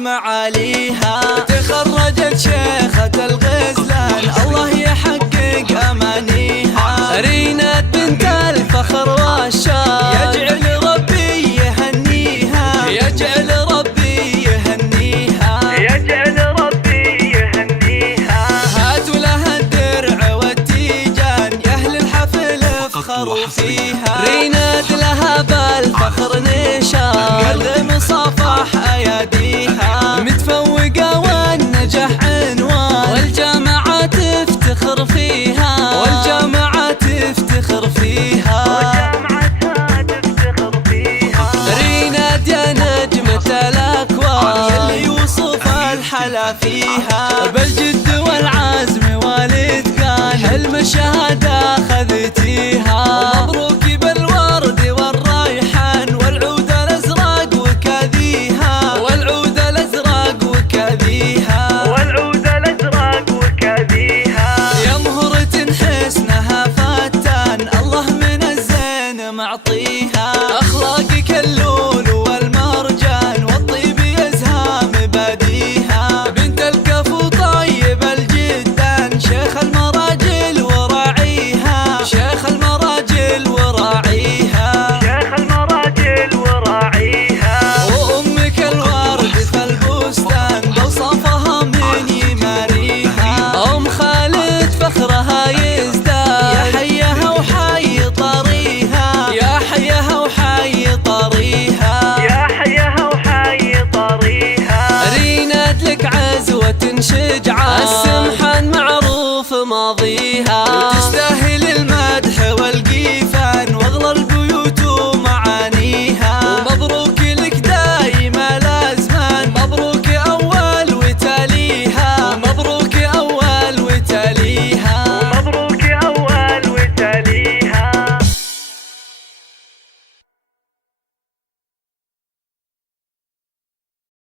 معاليها. تخرجت شيخة الغزلان الله يحقق أمانيها. ريناد بنت الفخر والشان يجعل ربي يهنيها، يجعل ربي يهنيها، يجعل ربي يهنيها. هاتوا لها الدرع والتيجان يا أهل الحفل افخروا فيها. ريناد لها بالفخر نشان قلب صافح أياديها. متفوقة والنجاح عنوان والجامعة تفتخر فيها، والجامعة تفتخر فيها، والجامعة تفتخر فيها. ريناد يا نجمة الأكوان يلي يوصف الحلا فيها. بالجد والعزم والإتقان حلم الشهادة خذتيها. مبروك بالورد والريحان والعود الأزرق وكاذيها، والعود الأزرق وكاذيها، والعود الأزرق وكاذيها. يا مهرة حسنها فتان الله من الزين معطيها. أخلاقك اللول والمرجان والطيب يزهى مباديها. بنت الكفو طيب الجدان شيخ المراجل وراعيها، شيخ المراجل وراعيها، شيخ المراجل وراعيها. وأمك الورد في البستان بوصفها من يماريها. أم خالد فخرها يزداد يا حيها وحي طريها، يا حيها وحي طريها، يا حيها وحي طريها. ريناد لك